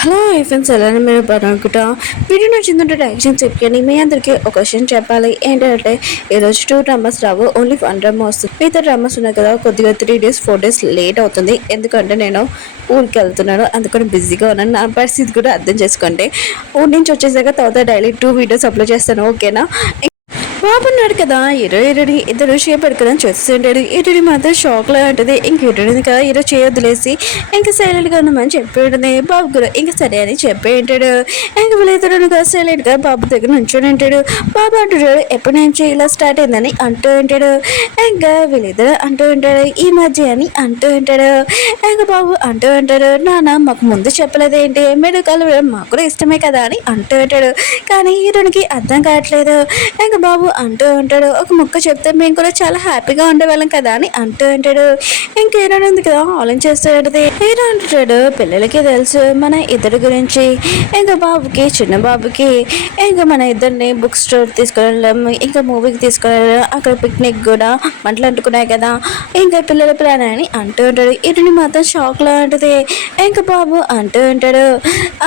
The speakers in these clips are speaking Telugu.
హలో ఫ్రెండ్స్ ఎలానే మీరు బాగుంటా వీడియో నచ్చిందంటే యాక్షన్ చెప్పండి. మీ అందరికీ ఒక క్వశ్చన్ చెప్పాలి. ఏంటంటే ఈరోజు 2 డ్రామాస్ రావు, ఓన్లీ 1 డ్రామా వస్తుంది. మిగతా డ్రామాస్ ఉన్నాయి కదా, కొద్దిగా 3 డేస్ 4 డేస్ లేట్ అవుతుంది. ఎందుకంటే నేను ఊరికి వెళ్తున్నాను, అందుకని బిజీగా ఉన్నాను. నా పరిస్థితి కూడా అర్థం చేసుకోండి. ఊరి నుంచి వచ్చేసాక తర్వాత డైలీ 2 వీడియోస్ అప్లోడ్ చేస్తాను, ఓకేనా? బాబున్నాడు కదా, ఇరవై ఇద్దరు చేపడు కదా చూస్తుంటాడు. ఇటుడి మాత్రం షాక్లో ఉంటుంది. ఇంక ఇటుడిని కదా ఈరోజు చేయొద్దులేసి ఇంకా సైలెంట్గా ఉన్నామని చెప్పేటది. బాబు కూడా ఇంకా సరే అని చెప్పే ఉంటాడు. ఇంక వీళ్ళిద్దరు కదా సైలెంట్గా బాబు దగ్గర నుంచొని ఉంటాడు. బాబు అంటున్నాడు ఎప్పటి నుంచి ఇలా స్టార్ట్ అయిందని అంటూ ఉంటాడు. ఇంకా వీళ్ళిద్దరు అంటూ ఉంటాడు ఈ మధ్య అని అంటూ ఉంటాడు. ఇంకా బాబు అంటూ ఉంటాడు నాన్న మాకు ముందు చెప్పలేదేంటి, మీరు కలవడం మాకు కూడా ఇష్టమే కదా అని అంటూ ఉంటాడు. కానీ హీరోనికి అర్థం కావట్లేదు. ఇంకా బాబు అంటూ ఉంటాడు ఒక ముక్క చెప్తే మేము కూడా చాలా హ్యాపీగా ఉండేవాళ్ళం కదా అని అంటూ ఉంటాడు. ఇంకేదో ఉంది కదా ఆలోచిస్తూ ఉంటుంది. హీరో అంటాడు పిల్లలకి తెలుసు మన ఇద్దరి గురించి. ఇంకా బాబుకి చిన్న బాబుకి ఇంకా మన ఇద్దరిని బుక్ స్టోర్ తీసుకెళ్ళడం, ఇంకా మూవీకి తీసుకెళ్ళడం, అక్కడ పిక్నిక్ కూడా మంటలు అంటుకున్నాయి కదా, ఇంకా పిల్లల ప్లాన్ అని అంటూ ఉంటాడు. ఇటుని మాత్రం షాక్ లా ఉంటుంది. ఇంకా బాబు అంటూ ఉంటాడు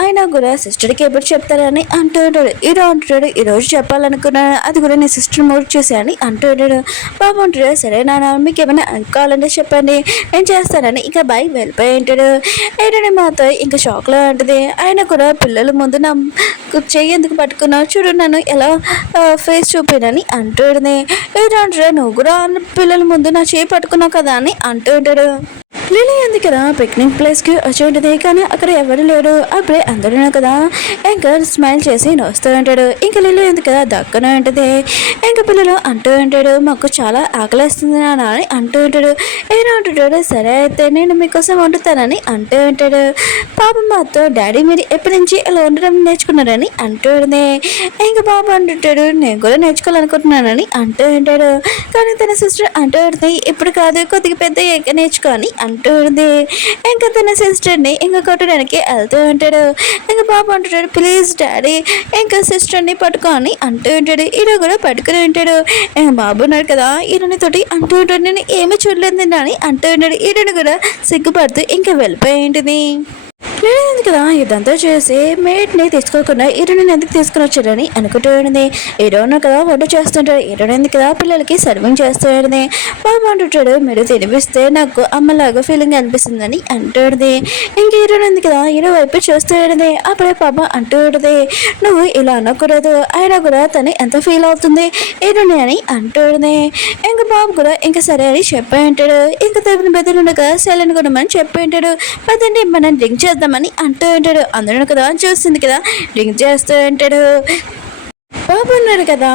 ఆయన కూడా సిస్టర్కి ఎప్పుడు చెప్తారని అంటూ ఉంటాడు. హీరో అంటాడు ఈరోజు చెప్పాలనుకున్నాను, అది కూడా నీ సిస్టర్ మూడ్ చూసాని అంటూ ఉంటాడు. బాబు అంటాడు సరే నాన్న మీకు ఏమైనా కావాలంటే చెప్పండి నేను చేస్తానని ఇంకా బై వెళ్ళిపోయి ఉంటాడు. ఏంటంటే మాతో ఇంకా షాక్లో ఉంటుంది. ఆయన కూడా పిల్లల ముందు నా చెయ్యి ఎందుకు పట్టుకున్నావు, చూడు నన్ను ఎలా ఫేస్ చూపినని అంటూ ఉంటుంది. ఏంటంటాడు నువ్వు కూడా పిల్లల ముందు నా చేయి పట్టుకున్నావు కదా అని అంటూ ఉంటాడు. లిలీ ఉంది కదా పిక్నిక్ ప్లేస్కి వచ్చి ఉంటుంది. కానీ అక్కడ ఎవరు లేడు. అప్పుడే అందరూ కదా ఇంకా స్మైల్ చేసి నవ్వుతూ ఉంటాడు. ఇంకా లిలీ ఉంది కదా దక్కనే ఉంటుంది. ఇంకా పిల్లలు అంటూ ఉంటాడు మాకు చాలా ఆకలిస్తుంది నాన్న అని అంటూ ఉంటాడు. ఏదో అంటుంటాడు సరే అయితే నేను మీకోసం వండుతానని అంటూ ఉంటాడు. పాపం మాతో డాడీ మీరు ఎప్పటి నుంచి ఇలా ఉండడం నేర్చుకున్నారని అంటూ ఉంటుంది. ఇంకా బాబు అంటుంటాడు నేను కూడా నేర్చుకోవాలనుకుంటున్నానని అంటూ ఉంటాడు. కానీ తన సిస్టర్ అంటూ ఉంటుంది ఇప్పుడు కాదు కొద్దిగా పెద్ద నేర్చుకో అని అంటూ ఉంది. ఇంకా తన సిస్టర్ని ఇంకా కొట్టడానికి వెళ్తూ ఉంటాడు. ఇంకా బాబు అంటాడు ప్లీజ్ డాడీ ఇంకా సిస్టర్ని పట్టుకొని అంటూ ఉంటాడు. ఈయన కూడా పట్టుకుని ఉంటాడు. ఇంకా బాబు ఉన్నాడు కదా ఈయనని తోటి అంటూ ఉంటాడు నేను ఏమీ చూడలేదు అని అంటూ ఉంటాడు. ఈయన కూడా సిగ్గుపడుతూ ఇంకా వెళ్ళిపోయి ఉంటుంది. లేదు కదా ఇదంతా చేసి మేట్ని తెచ్చుకోకుండా ఈరోని ఎందుకు తీసుకుని వచ్చాడని అనుకుంటూ ఉండింది. ఈరోజు కదా వంట చేస్తుంటాడు. ఈరోజు కదా పిల్లలకి సర్వింగ్ చేస్తూ ఉండింది. బాబు అంటుంటాడు మీరు తినిపిస్తే నాకు అమ్మలాగా ఫీలింగ్ అనిపిస్తుందని అంటుంది. ఇంక ఈరోజు కదా ఈరో వైపు చూస్తూ ఉండింది. అప్పుడే పాప అంటూ ఉంటుంది నువ్వు ఇలా అనకూడదు, అయినా కూడా తను ఎంత ఫీల్ అవుతుంది ఈరోని అని అంటుంది. ఇంక బాబు కూడా ఇంకా సరే అని చెప్పి ఉంటాడు. ఇంకా తగిన బెదిరినగా సెలన్ కొనమని చెప్పి ఉంటాడు. పదండి మనం డ్రింక్ చేద్దామని అంటూ ఉంటాడు. అందరూ కదా చూస్తుంది కదా డ్రింక్ చేస్తూ ఉంటాడు. బాబు ఉన్నాడు కదా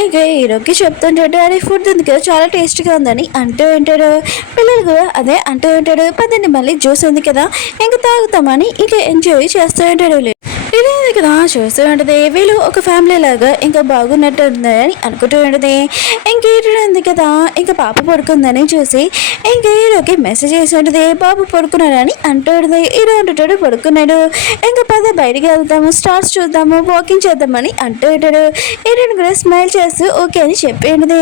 ఇంకా హీరోకి చెప్తుంటాడు అరే ఫుడ్ ఉంది కదా చాలా టేస్ట్గా ఉందని అంటూ ఉంటాడు. పిల్లలు కూడా అదే అంటూ ఉంటాడు. పదండి మళ్ళీ జ్యూస్ ఉంది కదా ఇంకా తాగుతామని ఇంకా ఎంజాయ్ చేస్తూ ఉంటాడు. తెలియదు కదా చూస్తూ ఉంటుంది వీళ్ళు ఒక ఫ్యామిలీ లాగా ఇంకా బాగున్నట్టు ఉందని అనుకుంటూ ఉంటుంది. ఇంక ఉంది కదా ఇంకా పాప పడుకుందని చూసి ఇంక హీరోకి మెసేజ్ చేసి ఉంటుంది బాబు పడుకున్నాడని అంటూ ఉంటుంది. హీరో అంటుంటాడు పడుకున్నాడు ఇంకా పద బయటికి వెళ్తాము స్టార్స్ చూద్దాము వాకింగ్ చేద్దామని అంటూ ఉంటాడు. హీరోని కూడా స్మైల్ చేస్తూ ఓకే అని చెప్పి ఉంటుంది.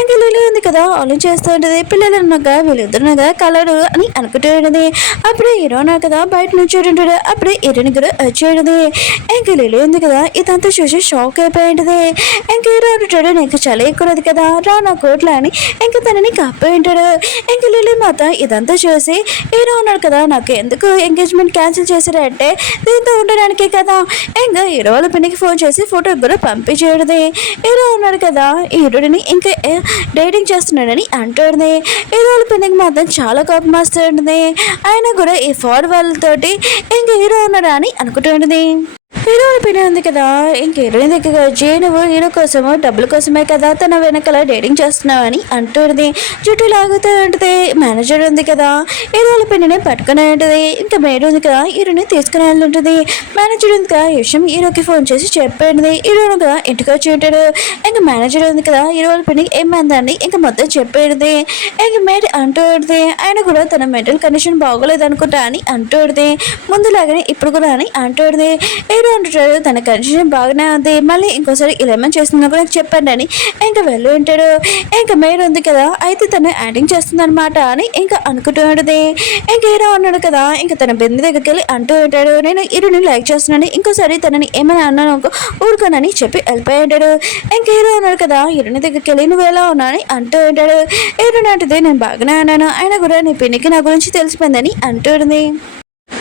ఇంకా లిలీ ఉంది కదా ఆలోచిస్తూ ఉంటుంది పిల్లలు ఉన్నాక వీళ్ళిద్దరుగా కలరు అని అనుకుంటూ ఉంటుంది. అప్పుడే హీరో ఉన్నా కదా బయట నుంచి ఉంటాడు. అప్పుడే హీరోని కూడా వచ్చేది. ఇంక లిలీ ఉంది కదా ఇదంతా చూసి షాక్ అయిపోయి ఉంటుంది. ఇంక హీరో అంటాడు నీకు చలి ఎక్కువది కదా రా నా కోట్ల అని ఇంక తనని కప్పిపోయి ఉంటాడు. ఇంక లిలీ మాత ఇదంతా చూసి హీరో ఉన్నాడు కదా నాకు ఎందుకు ఎంగేజ్మెంట్ క్యాన్సిల్ చేశారంటే దీంతో ఉండడానికే కదా ఇంకా హీరో వాళ్ళ పిన్నికి ఫోన్ చేసి ఫోటో కూడా పంపించేది. హీరో ఉన్నాడు కదా హీరోడిని ఇంకా డేటింగ్ చేస్తున్నాడని అంటుంది. హీరో వాళ్ళ పిన్నికి మాత్రం చాలా కోపం వస్తూ ఉంటుంది. ఆయన కూడా ఈ ఫార్ వాళ్ళతోటి ఇంకా హీరో ఉన్నాడా అని అనుకుంటూ ఉంటుంది. హీరో పిన్ ఉంది కదా ఇంక హీరోయిన్ దగ్గర వచ్చి నువ్వు హీరో కోసము డబ్బుల కోసమే కదా తన వెనకాల డేటింగ్ చేస్తున్నావు అని అంటుంది. జుట్టు లాగుతూ ఉంటుంది. మేనేజర్ ఉంది కదా హీరోల పిన్ని పట్టుకుని ఉంటుంది. ఇంకా మేడ్ ఉంది కదా హీరోని తీసుకుని వెళ్తుంటుంది. మేనేజర్ ఉంది కదా ఈ విషయం హీరోకి ఫోన్ చేసి చెప్పేది. హీరో కదా ఇంటికి వచ్చి ఉంటాడు. ఇంకా మేనేజర్ ఉంది కదా హీరోల పిన్ని ఏమైందండి ఇంకా మొత్తం చెప్పేది. ఇంక మేడ్ అంటూ ఉంటుంది ఆయన కూడా తన మెంటల్ కండిషన్ బాగోలేదు అనుకుంటా అని అంటూ ఉంటుంది. ముందులాగానే ఇప్పుడు కూడా అని అంటూ ఉంటుంది. హీరో ఉంటాడు తన కండిషన్ బాగానే ఉంది, మళ్ళీ ఇంకోసారి ఇలా ఏమైనా చేస్తున్నా కూడా చెప్పండి అని ఇంకా వెళ్ళి ఉంటాడు. ఇంకా మేడ్ ఉంది కదా, అయితే తను యాక్టింగ్ చేస్తుంది అనమాట అని ఇంకా అనుకుంటూ ఉంటుంది. ఇంకా హీరో ఉన్నాడు కదా, ఇంకా తన బెంది దగ్గరికి వెళ్ళి అంటూ ఉంటాడు, నేను హీరోని లైక్ చేస్తున్నాను, ఇంకోసారి తనని ఏమైనా అన్నాను ఊరుకోనని చెప్పి వెళ్ళిపోయి ఉంటాడు. ఇంకా హీరో ఉన్నాడు కదా, హీరోని దగ్గరికి వెళ్ళి నువ్వు ఎలా ఉన్నా అని అంటూ ఉంటాడు. హీరోని అంటుంది, నేను బాగానే ఉన్నాను, అయినా కూడా నీ పిన్నికి నా గురించి తెలిసిపోయిందని అంటుంది.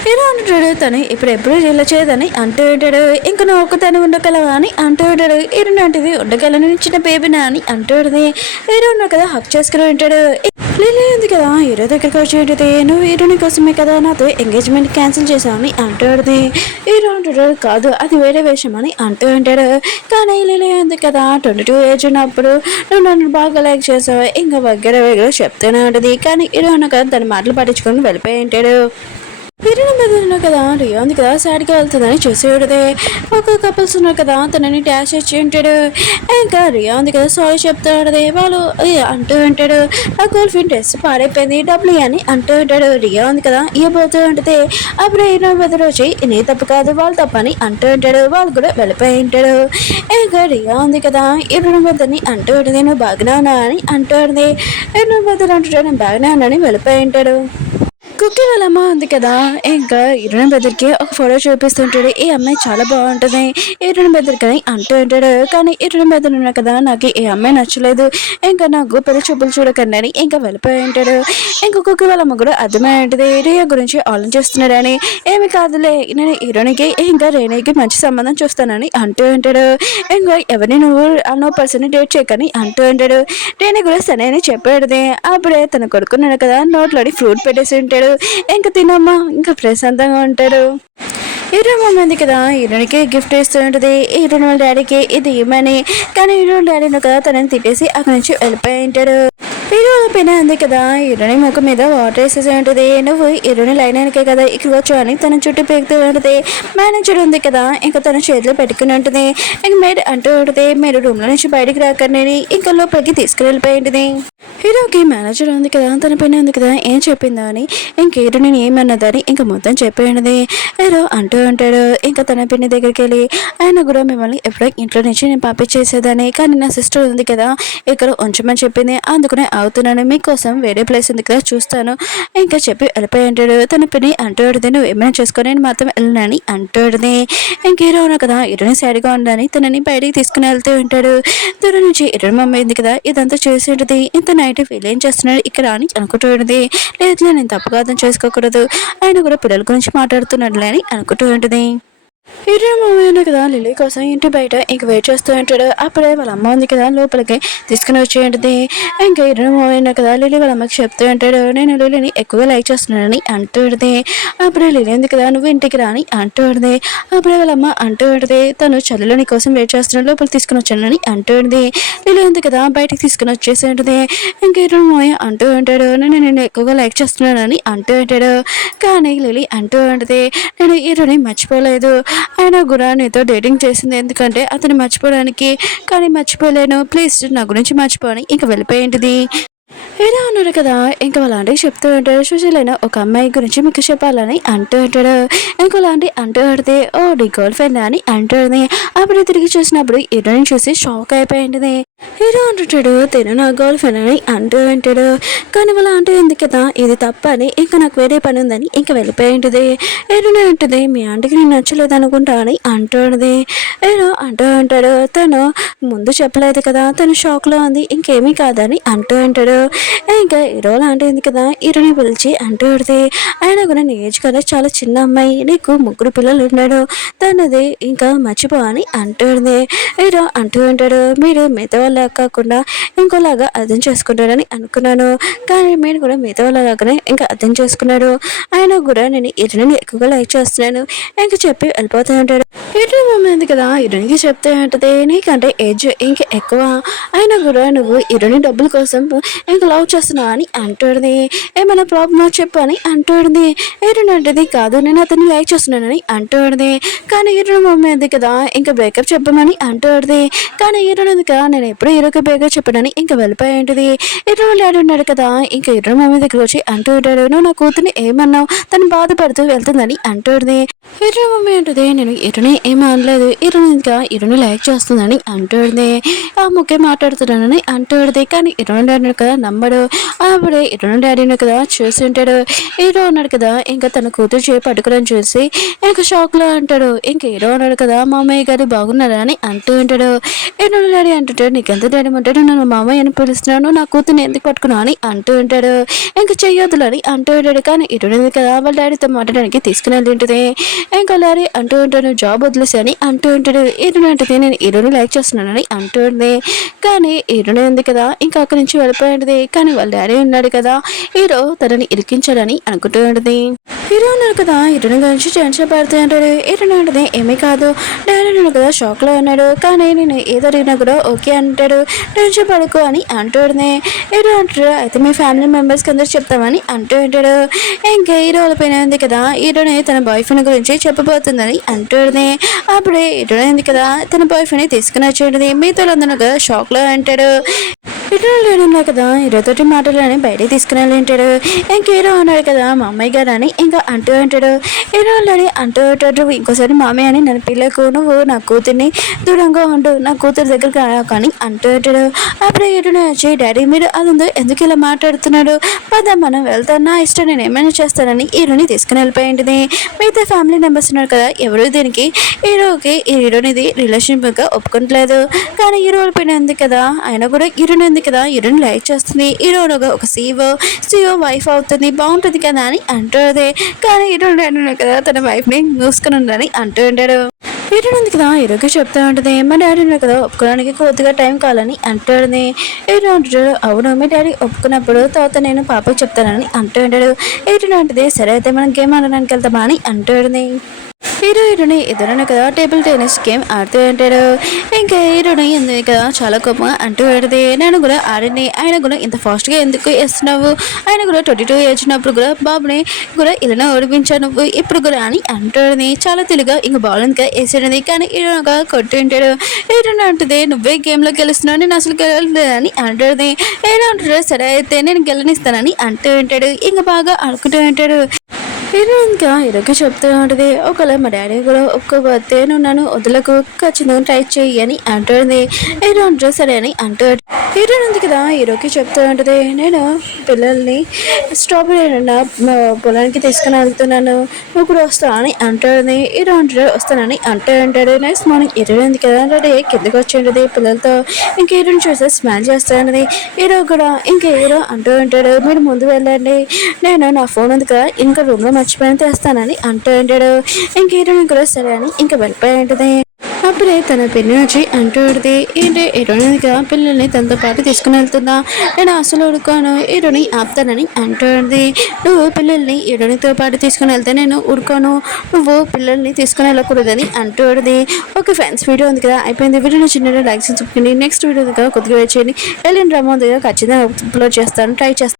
హీరో అంటాడు, తను ఎప్పుడు ఇలా చేయదని అంటూ ఉంటాడు. ఇంకా నువ్వు ఒక్కతను ఉండగలవా అని అంటూ ఉంటాడు. హీరోని అంటుంది, ఉండగలను చిన్న బేబీనా అని అంటూ ఉంటుంది. హీరో ఉన్నాడు కదా, హక్ చేసుకుని ఉంటాడు. లిల్లీ ఉంది కదా, హీరో దగ్గరికి వచ్చి ఉంటుంది, నువ్వు హీరోని కోసమే కదా నాతో ఎంగేజ్మెంట్ క్యాన్సిల్ చేసావు అని అంటూ ఉంటుంది. హీరో అంటాడు, కాదు అది వేరే విషయం అని అంటూ ఉంటాడు. కానీ లిల్లీ ఉంది కదా, 22 ఏజ్ ఉన్నప్పుడు నువ్వు నన్ను బాగా లైక్ చేసావు ఇంకా వగ్గర చెప్తూనే ఉంటుంది. కానీ హీరో ఉన్న కదా దాని మాటలు పట్టించుకొని వెళ్ళిపోయి ఉంటాడు. హీరోయిన్ మీద కదా, రియా ఉంది కదా, సాడ్గా వెళ్తుందని చూసి ఉండదే. ఒక కపుల్స్ ఉన్నారు కదా, తనని డాష్ ఇచ్చి ఉంటాడు. ఇంకా రియా ఉంది కదా, సారీ చెప్తూ ఉండదు. వాళ్ళు అంటూ ఉంటాడు, ఆ గర్ల్ ఫ్రెండ్ డ్రెస్ పాడైపోయింది డబ్బులు అని అంటూ ఉంటాడు. రియా ఉంది కదా, ఇవ్వబోతూ ఉంటుంది. అప్పుడు హీరోయిన్ బదులు వచ్చి నీ తప్పు కాదు వాళ్ళు తప్పని అంటూ ఉంటాడు. వాళ్ళు కూడా వెళ్ళిపోయి ఉంటాడు. ఇంకా రియా ఉంది కదా, హీరోయిన్ బదులని అంటూ ఉంటుంది, నువ్వు బాగానే ఉన్నా అని అంటూ ఉంటుంది. హీరోయిన్ బదులు అంటుంటాడు, నేను బాగానే ఉన్నానని వెళ్ళిపోయి ఉంటాడు. కుక్కీ వాళ్ళ అమ్మ ఉంది కదా, ఇంకా హీరోయిన్ బెదర్కి ఒక ఫోటో చూపిస్తుంటాడు. ఈ అమ్మాయి చాలా బాగుంటుంది హీరోయిన్ బెదర్కి అని అంటూ ఉంటాడు. కానీ హీరోయిన్ బెదర్ ఉన్నా కదా, నాకు ఈ అమ్మాయి నచ్చలేదు, ఇంకా నాకు పెళ్లి చూపులు చూడకండి అని ఇంకా వెళ్ళిపోయి ఉంటాడు. ఇంకా కుక్కీ వాళ్ళ అమ్మ కూడా అర్థమై ఉంటుంది, రియా గురించి ఆలోచిస్తున్నాడు అని. ఏమి కాదులే, నేను హీరోయిన్కి ఇంకా రేణికి మంచి సంబంధం చూస్తానని అంటూ ఉంటాడు. ఇంకా ఎవరిని నువ్వు అన్నో పర్సన్ డేట్ చేయకని అంటూ ఉంటాడు. రేణి కూడా సరే అని చెప్పాడు. అప్పుడే తను కొడుకున్నాడు కదా, నోట్లోని ఫ్రూట్ పెట్టేసి ఉంటాడు. ఇంకా తినమ్మా ఇంకా ప్రశాంతంగా ఉంటాడు. హీరో మమ్మీ కదా, హీరోనికి గిఫ్ట్ ఇస్తూ ఉంటుంది. హీరోయిన్ వాళ్ళ డాడీకి ఇది ఇవ్వమని. కానీ హీరోయిన్ డాడీని కదా తనని తిట్టేసి అక్కడి నుంచి వెళ్ళిపోయి ఉంటాడు. హీరో పైన ఉంది కదా, హీరోని ముఖం మీద వాటర్ వేసేసి ఉంటుంది. నువ్వు హీరోని లైన్ అయినకే కదా ఇక్కడ వచ్చు అని తన చుట్టూ పెరుగుతూ ఉంటుంది. మేనేజర్ ఉంది కదా, ఇంకా తన చేతిలో పెట్టుకుని ఉంటుంది. ఇంక మేడ్ అంటూ ఉంటుంది, మీరు రూమ్లో నుంచి బయటికి రాకండి ఇంకా లోపలికి తీసుకువెళ్ళిపోయి ఉంటుంది. హీరోకి మేనేజర్ ఉంది కదా, తన పైన ఉంది కదా, ఏం చెప్పిందా అని ఇంక హీరోని ఏమన్నదని ఇంకా మొత్తం చెప్పేది. హీరో అంటూ ఉంటాడు, ఇంకా తన పిన్ని దగ్గరికి వెళ్ళి ఆయన కూడా మిమ్మల్ని ఎప్పుడో ఇంట్లో నుంచి నేను పంపించేసేదాన్ని, కానీ నా సిస్టర్ ఉంది కదా ఇక్కడ ఉంచమని చెప్పింది, అందుకనే అవుతున్నాను, మీకోసం వేరే ప్లేస్ ఉంది కదా చూస్తాను ఇంకా చెప్పి వెళ్ళిపోయి ఉంటాడు. తన పిన్ని అంటూ ఉంటుంది, నువ్వు ఏమైనా చేసుకొని నేను మాత్రం వెళ్ళనని అంటూ ఉంటుంది. ఇంక హీరో ఉన్నా కదా, హీరోని సాడ్గా ఉందని తనని బయటికి తీసుకుని వెళ్తూ ఉంటాడు. దూరం నుంచి హీరోని మమ్మీ ఉంది కదా, ఇదంతా చేసి ఉంటుంది. ఇంత నైట్ ఫీల్ ఏం చేస్తున్నాడు ఇక్కడ అని అనుకుంటూ ఉంటుంది. లేదు నేను తప్పుగా అర్థం చేసుకోకూడదు, ఆయన కూడా పిల్లల గురించి మాట్లాడుతున్నాడులే అని అనుకుంటూ ఉంటుంది. హీరోయిన్ మూవీ కదా, లిల్లీ కోసం ఇంటి బయట ఇంక వెయిట్ చేస్తూ ఉంటాడు. అప్పుడే వాళ్ళ అమ్మ ఉంది కదా, లోపలికి తీసుకుని వచ్చి ఉంటుంది. ఇంకా హీరోయిన్ మూవీ కదా, లిల్లీ వాళ్ళ అమ్మకి చెప్తూ ఉంటాడు, నేను లిల్లీని ఎక్కువగా లైక్ చేస్తున్నానని అంటూ ఉంటుంది. అప్పుడే లిల్లీ ఉంది కదా, నువ్వు ఇంటికి రాని అంటూ ఉంటుంది. అప్పుడే వాళ్ళ అమ్మ అంటూ ఉంటుంది, తను చలిలో నీ కోసం వెయిట్ చేస్తున్నాడు, లోపలికి తీసుకుని వచ్చానని అంటూ ఉంటుంది. లిల్లీ ఉంది కదా, బయటికి తీసుకుని వచ్చేసి ఉంటుంది. ఇంకా హీరోయిన్ మూవీ అంటూ ఉంటాడు, నేను ఎక్కువగా లైక్ చేస్తున్నానని అంటూ ఉంటాడు. కానీ లిల్లీ అంటూ ఉంటుంది, నేను హీరోని మర్చిపోలేదు, ఆయన కూడా నీతో డేటింగ్ చేసింది ఎందుకంటే అతను మర్చిపోవడానికి, కానీ మర్చిపోలేను, ప్లీజ్ నా గురించి మర్చిపోని ఇంకా వెళ్ళిపోయింది. హీరో ఉన్నాడు కదా, ఇంకా వాళ్ళంటి చెప్తూ ఉంటాడు, సుశీలైన ఒక అమ్మాయి గురించి మీకు చెప్పాలని అంటూ ఉంటాడు. ఇంకోలాంటి అంటూ ఆడితే ఓ నీ గర్ల్ ఫ్రెండ్ అని అంటుంది. అప్పుడు తిరిగి చూసినప్పుడు హీరోని చూసి షాక్ అయిపోయింది. హీరో అంటుంటాడు, తిను నా గర్ల్ ఫ్రెండ్ అని అంటూ ఉంటాడు. కానీ వాళ్ళ అంటే ఉంది కదా ఇది తప్పని ఇంకా నాకు వేరే పని ఉందని ఇంకా వెళ్ళిపోయింది. హీరోనే అంటుంది, మీ ఆంటీకి నేను నచ్చలేదు అనుకుంటా అని అంటుంది. హీరో అంటూ ఉంటాడు, తను ముందు చెప్పలేదు కదా, తను షాక్లో ఉంది, ఇంకేమీ కాదని అంటూ ఉంటాడు. ఇంకా హీరో లాంటి ఉంది కదా, హీరోని పిలిచి అంటూ ఉడితే ఆయన కూడా నీ ఏజ్ కదా చాలా చిన్న అమ్మాయి, నీకు 3 పిల్లలు ఉన్నాడు, తనది ఇంకా మర్చిపో అని అంటుంది. హీరో అంటూ ఉంటాడు, మీరు మిగతా వాళ్ళ కాకుండా ఇంకోలాగా అర్థం చేసుకుంటారని అనుకున్నాను, కానీ మీరు కూడా మిగతా వాళ్ళలాగానే ఇంకా అర్థం చేసుకున్నాడు, ఆయన కూడా నేను హీరోని ఎక్కువగా లైక్ చేస్తున్నాను ఇంకా చెప్పి వెళ్ళిపోతూ ఉంటాడు. హీరో మమ్మీ కదా, హీరోనికి చెప్తే ఉంటుంది, నీకంటే ఏజ్ ఇంకా ఎక్కువ అయినా కూడా నువ్వు హీరోని డబ్బుల కోసం ఇంకా లవ్ చేస్తున్నావు అని అంటుంది. ఏమైనా ప్రాబ్లమ్ చెప్పు అని అంటుంది. హీరోని అంటది, కాదు నేను అతన్ని లైక్ చేస్తున్నానని అంటుంది. కానీ హీరోని మమ్మీ కదా ఇంకా బ్రేకప్ చెప్పమని అంటుంది. కానీ హీరోని కదా, నేను ఎప్పుడు హీరోకి బేగా చెప్పడని ఇంకా వెళ్ళిపోయేంటిది. హీరో డాడీ ఉన్నాడు కదా, ఇంకా హీరో మమ్మీ దగ్గర వచ్చి అంటూ ఉంటాడు, నువ్వు నా కూతుర్ని ఏమన్నావు, తను బాధపడుతూ వెళ్తుందని అంటుంది. హీరో మమ్మీ అంటుంది, నేను హీరోని ఏమీ అనలేదు, హీరోని ఇంకా హీరోని లైక్ చేస్తుందని అంటుంది. ఆ ముఖ్యం మాట్లాడుతున్నానని అంటుంది. కానీ హీరో డాడీ కదా నమ్మడు. అప్పుడే హీరో డాడీని కదా చూసి ఉంటాడు. హీరో ఉన్నాడు కదా, ఇంకా తన కూతురు చేయి పట్టుకుని చూసి ఇంకా షాక్ లో అంటాడు. ఇంకా హీరో ఉన్నాడు కదా, మామయ్య గారు బాగున్నారా అని అంటూ ఉంటాడు. హీరో డాడీ అంటుంటాడు, నీకెంత డాడీ ఉంటాడు, నన్ను మామయ్య అని పిలుస్తున్నాను, నా కూతుర్ని ఎందుకు పట్టుకున్నావు అని అంటూ ఉంటాడు. ఇంకా చెయ్యొద్దులు అని అంటూ ఉంటాడు. కానీ హీరో కదా వాళ్ళ డాడీతో మాట్లాడడానికి తీసుకుని వెళ్ళింటుంది. ఇంకా లారీ అంటూ ఉంటాడు, జాబ్ వదిలేసి అని అంటూ ఉంటాడు. హీరోని అంటే నేను హీరోని లైక్ చేస్తున్నానని అంటుంది. కానీ హీరోని ఉంది కదా, ఇంకా అక్కడి నుంచి వెళ్ళిపోయింది. కానీ వాళ్ళ డాడీ ఉన్నాడు కదా, హీరో తనని ఇరికించాలని అనుకుంటూ ఉంటుంది. హీరో ఉన్నాడు కదా, హీరోని గురించి టెన్షన్ పడుతూ ఉంటాడు. హీరోని అంటే ఏమీ కాదు, డాడీ ఉన్నాడు కదా షాక్ లో ఉన్నాడు, కానీ నేను ఏదో అడిగినా కూడా ఓకే అంటాడు, టెన్షన్ పడుకో అని అంటుంది. హీరో అంటాడు, అయితే మీ ఫ్యామిలీ మెంబర్స్కి అందరూ చెప్తామని అంటూ ఉంటాడు. ఇంకా హీరో వాళ్ళపైన ఉంది కదా, హీరోని తన బాయ్ ఫ్రెండ్ గురించి చెప్పబోతుందని అంటుంది. అప్పుడే హీరో ఉంది కదా, తన బాయ్ ఫ్రెండ్ని తీసుకుని వచ్చేది. మీతో అందరూ కదా షాక్ లో అంటాడు. హీరో లేడున్నా కదా, హీరోతోటి మాటలని బయటకి తీసుకుని వెళ్ళింటాడు. ఇంక హీరో ఉన్నాడు కదా, మా అమ్మాయి గారు అని ఇంకా అంటూ ఉంటాడు. హీరో అని అంటూ ఉంటాడు, ఇంకోసారి మామయ్య అని నన్ను పిల్లకు, నువ్వు నా కూతుర్ని దూరంగా ఉండు, నా కూతురు దగ్గరికి కానీ అంటూ ఉంటాడు. అప్పుడు హీరోని వచ్చి, డాడీ మీరు అదంతా ఎందుకు ఇలా మాట్లాడుతున్నాడు, పద మనం వెళ్తాను, నా ఇష్టం నేను ఏమైనా చేస్తానని హీరోని తీసుకుని వెళ్ళిపోయింది. మిగతా ఫ్యామిలీ మెంబర్స్ ఉన్నారు కదా, ఎవరు దీనికి హీరోకి హీరోనిది రిలేషన్గా ఒప్పుకోవట్లేదు. కానీ హీరో పైన ఉంది కదా, ఆయన కూడా హీరోని ఉంది కదా, హీరోని లైక్ చేస్తుంది. హీరోగా ఒక సీఓ వైఫ్ అవుతుంది, బాగుంటుంది కదా అని అంటుంది. కానీ హీరో కదా తన వైఫ్ని మూసుకుని ఉందని అంటూ ఉంటాడు. హీరో ఉంది కదా, హీరోకి చెప్తా ఉంటుంది, మా డాడీ ఉన్నారు కదా ఒప్పుకోవడానికి కొద్దిగా టైం కావాలని అంటుంది. హీరో అంటాడు, అవును మీ డాడీ ఒప్పుకున్నప్పుడు తర్వాత నేను పాపకి చెప్తానని అంటూ ఉంటాడు. హీరో అంటే సరే అయితే మనం గేమ్ ఆడడానికి వెళ్తామా అని అంటుంది. హీరోని ఇద్దరు కదా టేబుల్ టెన్నిస్ గేమ్ ఆడుతూ ఉంటాడు. ఇంకా హీరోని ఎందుకు కదా చాలా కోపంగా అంటూ ఆడితే, నేను కూడా ఆడింది, ఆయన కూడా ఇంత ఫాస్ట్గా ఎందుకు వేస్తున్నావు, ఆయన కూడా 22 ఏజ్ ఉన్నప్పుడు కూడా బాబుని కూడా ఇలా ఓడిపించావు నువ్వు ఇప్పుడు కూడా అని అంటుంది. చాలా తెలుగుగా ఇంక బాల్ ఇంకా వేసేది. కానీ హీరోగా కొట్టి ఉంటాడు. హీరోని అంటుంది, నువ్వే గేమ్లో గెలుస్తున్నావు, నేను అసలు గెలలేదని అంటుంది. హీరో అంటాడు, సరే అయితే నేను గెలనిస్తానని అంటూ ఉంటాడు. ఇంకా బాగా ఆడుకుంటూ ఉంటాడు. హీరో ఇంకా హీరోకి చెప్తూ ఉంటుంది, ఒకవేళ మా డాడీ కూడా ఒప్పుకోకపోతే నువ్వు నన్ను వదులకు, ఖచ్చితంగా ట్రై చెయ్యి అని అంటుంది. హీరో అంటే సరే అని అంటూ హీరో ఉంది కదా, హీరోకి చెప్తూ ఉంటుంది, నేను పిల్లల్ని స్ట్రాబెరీ పొలానికి తీసుకుని వెళ్తున్నాను, నువ్వు కూడా వస్తావు అని అంటుంది. హీరో అంటాడు, వస్తానని అంటూ ఉంటాడు. నెక్స్ట్ మార్నింగ్ హీరో ఉంది కదా రెడీ కిందకి వచ్చి ఉంటుంది పిల్లలతో. ఇంకా హీరోని చూస్తే స్మైల్ చేస్తూ ఉంటుంది. హీరో కూడా ఇంకా హీరో అంటూ ఉంటాడు, మీరు ముందు వెళ్ళండి, నేను నా ఫోన్ ఉంది కదా ఇంకా రూమ్లో మర్చిపోయిన తెస్తానని అంటూ ఉంటాడు. ఇంక హీరోని కూడా సరే అని ఇంకా వెళ్ళిపోయి ఉంటుంది. అప్పుడే తన పిన్ని వచ్చి అంటూ ఉంటుంది, ఏంటి హీరోనిగా పిల్లల్ని తనతో పాటు తీసుకుని వెళ్తుందా, నేను అసలు ఉడుకోను, హీరోని ఆపుతానని అంటూ ఉంటుంది. నువ్వు పిల్లల్ని హీరోనితో పాటు తీసుకుని వెళ్తే నేను ఉడుకోను, నువ్వు పిల్లల్ని తీసుకుని వెళ్ళకూడదని అంటూ ఉంటుంది. ఓకే ఫ్రెండ్స్, వీడియో ఉంది కదా అయిపోయింది. వీడియోని చిన్న లైక్స్ చెప్పుకోండి. నెక్స్ట్ వీడియో దగ్గర కొద్దిగా వచ్చేయండి. ఎల్లుండి డ్రామా దగ్గర ఖచ్చితంగా అప్లోడ్ చేస్తాను, ట్రై చేస్తాను.